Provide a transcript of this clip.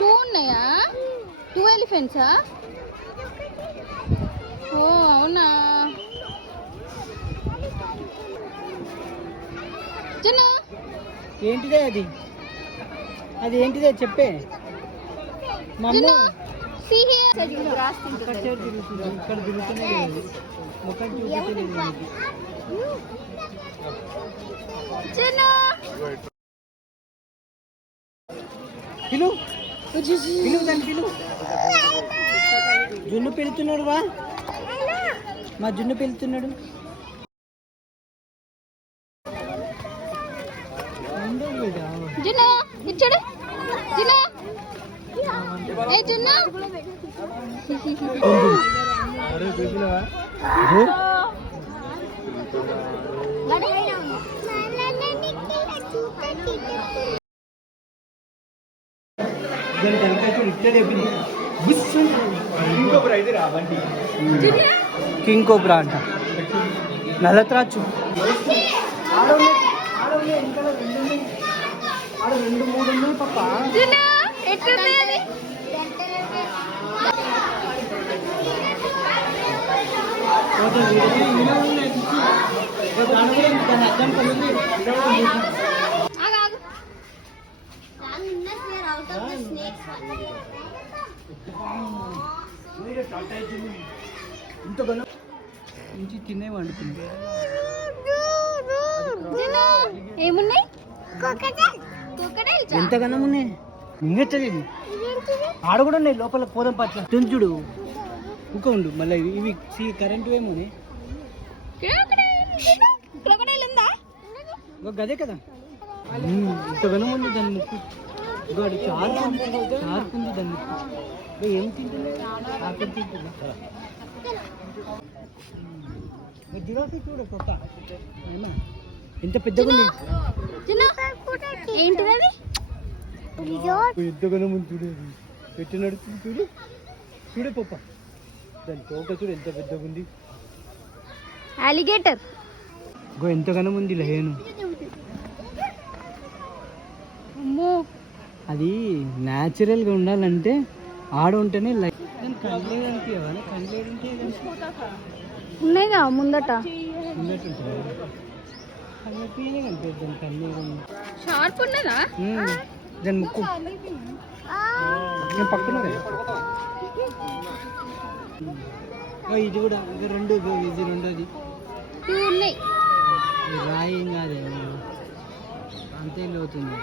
Two ఉన్నాయా? 2 ఎలిఫెంట్సా? ఓ అవునా? చిన్న ఏంటిదే అది? అది ఏంటిదే చెప్పే. ఇక్కడ తిరుగుతూనే లేదు, ముఖం చూపించలేదు. పిలు పిలు దాన్ని పిలు. జున్ను పెడుతున్నాడు రా, మా జున్ను పెడుతున్నాడు. జున్ను ఇచ్చాడు. జున్ను ఏ జున్ను కింగ్ కోబ్రా అంట, నల్లత్రాచు. ఆడ 2-3 ఉన్నాయి పప్ప. ఇంటి తినే వండుతుంది. ఏమున్నాయి? ఎంతగానం ఉన్నాయి, మింగచ్చలేదు. ఆడ కూడా ఉన్నాయి, లోపల పోదాం పట్ల తుంచుడు ఇంకో ఉండు. మళ్ళీ ఇవి కరెంటు ఏమో గదే కదా. ఇంతగానం ఉంది దాని ముక్కు. షార్ప్ ఉంది దాని ముక్కు. ఏం తింటుంది? ఆకలి తింటుందా? జిరాఫీ చూడ కొత్త ఏమా ఎంత పెద్దగా ఉంది. ఏంటిది అది? ఎంతగానో ముందు చూడేది పెట్టి నడుస్తుంది. చూడు చూడే పప్ప, దాని తోక చూడు ఎంత పెద్దగా ఉంది. అలిగేటర్ ఎంతగానో ఉంది లేను. అది న్యాచురల్గా ఉండాలంటే ఆడ ఉంటేనే లైఫ్. కళ్ళేదానికి ఉన్నాయిగా ముందట. షార్ప్ ఉన్నదా దాని ముక్కు? నేను పక్కన ఇది కూడా ఇది రెండోది. ఉన్నాయి రాయి ఏం కాదు, అంతే అవుతుంది.